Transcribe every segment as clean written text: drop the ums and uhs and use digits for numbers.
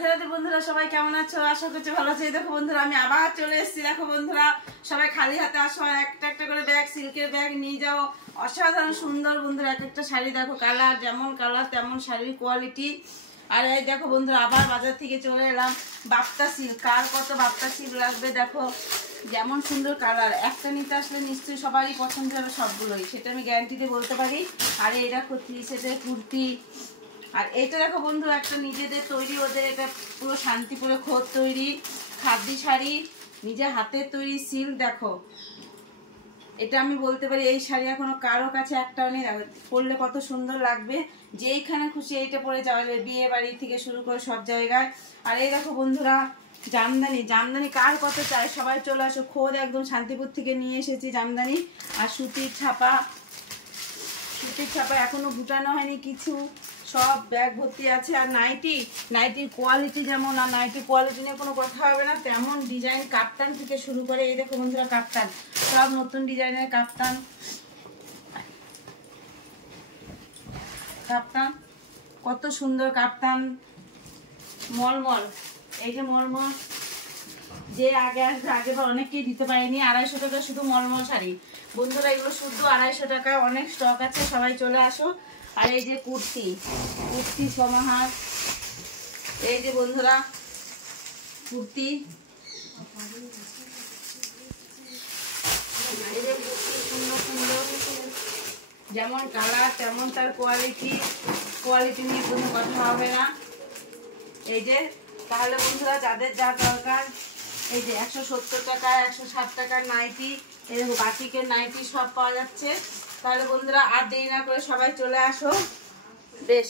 রাধে রাধে বন্ধুরা, সবাই কেমন আছো? আশা করছি ভালো আছো। দেখো বন্ধুরা, আমি আবার চলে এসেছি। দেখো বন্ধুরা, সবাই খালি হাতে আসো, একটা একটা করে ব্যাগ, সিল্কের ব্যাগ নিয়ে যাও। অসাধারণ সুন্দর বন্ধুরা, এক একটা শাড়ি দেখো, কালার যেমন কালার তেমন শাড়ির কোয়ালিটি। আর এই দেখো বন্ধুরা, আবার বাজার থেকে চলে এলাম। বাপ্তা সিল্ক, কার কত বাপ্তা সিল্ক লাগবে দেখো, যেমন সুন্দর কালার। একটা নিতে আসলে নিশ্চয়ই সবারই পছন্দ হবে, সবগুলোই, সেটা আমি গ্যারান্টি দিয়ে বলতে পারি। আর এই দেখো 3 সেটের কুর্তি। আর এটা দেখো বন্ধু, একটা নিজেদের তৈরি, ওদের এটা পুরো শান্তিপুরে খোদ তৈরি খাদি শাড়ি, নিজের হাতের তৈরি সিল্ক। দেখো এটা আমি বলতে পারি, এই শাড়ি এখনো কারো কাছে একটাও নেই। দেখো পরলে কত সুন্দর লাগবে, যেইখানে খুশি এইটা পরে যাওয়া যাবে, বিয়ে বাড়ি থেকে শুরু করে সব জায়গায়। আর এই দেখো বন্ধুরা, জামদানি, জামদানি কার কত চাই, সবাই চলে আসো। খোদ একদম শান্তিপুর থেকে নিয়ে এসেছি জামদানি। আর সুতির ছাপা, সুতির ছাপা এখনো গুটানো হয়নি কিছু, সব ব্যাগ ভর্তি আছে। আর নাইটি, নাইটির কোয়ালিটি যেমন, আর নাইটির কোয়ালিটি নিয়ে কোনো কথা হবে না, তেমন ডিজাইন। কাপ্তান থেকে শুরু করে এই দেখো বন্ধুরা, কাপ্তান, সব নতুন ডিজাইনের কাপ্তান। কাপ্তান কত সুন্দর কাপ্তান, মলমল। এই যে মলমল, যে আগে আসবে, আগে বা অনেককেই দিতে পারিনি। 250 টাকা শুধু মলমল শাড়ি বন্ধুরা, এগুলো শুদ্ধ 250 টাকা। অনেক স্টক আছে, সবাই চলে আসো। আর এই যে কুর্তি, কুর্তি সমাহার, এই যে বন্ধুরা কুর্তি, এই যে কুর্তি সুন্দর সুন্দর, যেমন কালার তেমন তার কোয়ালিটি, কোয়ালিটি নিয়ে কোনো কথা হবে না। এই যে তাহলে বন্ধুরা, যাদের যা দরকার, এই যে 170 টাকা 160 টাকার নাইটি, এরকম বাটিকের নাইটি সব পাওয়া যাচ্ছে। তাহলে বন্ধুরা আর দেরি না করে সবাই চলে আসো। বেশ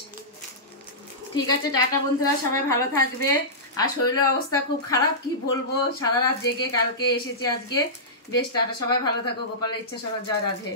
ঠিক আছে, টাটা বন্ধুরা, সবাই ভালো থাকবে। আর শরীরের অবস্থা খুব খারাপ, কি বলবো, সারা রাত জেগে কালকে এসেছি আজকে। বেশ টাটা, সবাই ভালো থাকো। গোপালের ইচ্ছা, সবার জয় রাধে।